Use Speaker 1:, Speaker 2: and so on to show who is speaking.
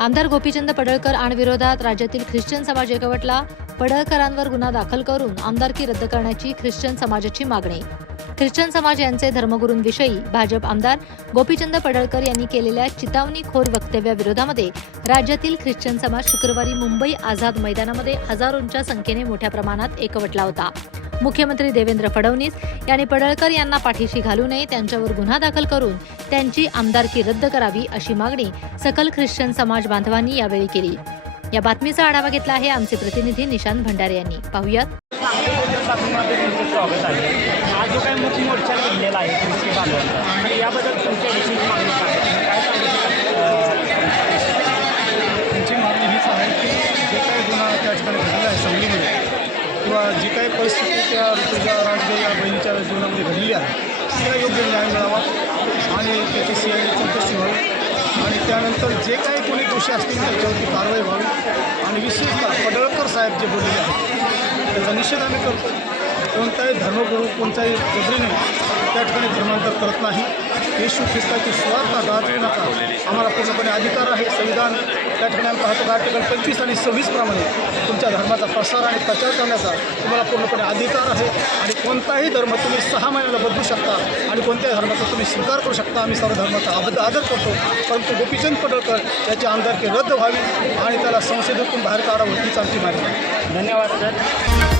Speaker 1: आमदार गोपीचंद पडळकर आणविरोधात राज्यातील ख्रिश्चन समाज एकवटला पडळकरांवर गुन्हा दाखल करून आमदारकी रद्द करण्याची ख्रिश्चन समाजाची मागणी. ख्रिश्चन समाज यांचे धर्मगुरूंविषयी भाजप आमदार गोपीचंद पडळकर यांनी केलेल्या चितावणीखोर वक्तव्याविरोधामध्ये राज्यातील ख्रिश्चन समाज शुक्रवारी मुंबई आझाद मैदानामध्ये हजारोंच्या संख्येने मोठ्या प्रमाणात एकवटला होता. मुख्यमंत्री देवेंद्र फडणवीस यांनी पडळकर यांना पाठीशी घालू नये त्यांच्यावर गुन्हा दाखल करून त्यांची आमदारकी रद्द करावी अशी मागणी सकल ख्रिश्चन समाज बांधवांनी यावेळी केली. या बातमीचा आढावा घेतला आहे आमचे प्रतिनिधी निशांत भंडारे यांनी. पाहुयात.
Speaker 2: स्वागत आहे हा जो काही मोर्चा निघलेला आहे याबद्दल तुमच्या विषयी मागणी काय आहे? काय सांगू
Speaker 3: त्यांची मागणी हीच आहे की जे काही गुन्हा त्या ठिकाणी घडलेला आहे सांगलीमध्ये किंवा जी काही परिस्थिती त्या ऋतुजा राजगे या बहिणीच्या जीवनामध्ये घडली आहे तिला योग्य न्याय मिळावा आणि त्याची सी आय चौकशी व्हावी. आणि त्यानंतर जे काही कोणी दोषी असतील त्याच्यावरती कारवाई व्हावी. आणि विशेषतः पडळकर साहेब जे बोललेले आहेत त्याचा निषेध आम्ही करतो कोणताही धर्मगुरू कोणताही जबरीने त्या ठिकाणी धर्मांतर करत नाही. येशू ख्रिस्ताची स्वार्थ गाजवण्याचा नका आम्हाला पूर्णपणे अधिकार आहे. संविधान त्या ठिकाणी आम्ही पाहतो आर्टिकल पंचवीस आणि सव्वीस प्रमाणे तुमच्या धर्माचा प्रसार आणि प्रचार करण्याचा तुम्हाला पूर्णपणे अधिकार आहे. आणि कोणताही धर्म तुम्ही सहा महिन्याला बदलू शकता आणि कोणत्याही धर्माचा तुम्ही स्वीकार करू शकता. आम्ही सर्व धर्माचा आबद्ध आदर करतो. परंतु गोपीचंद पडळकर याची आमदारकी रद्द व्हावी आणि त्याला संसदेतून बाहेर काढावं हीच आमची मागणी आहे.
Speaker 2: धन्यवाद सर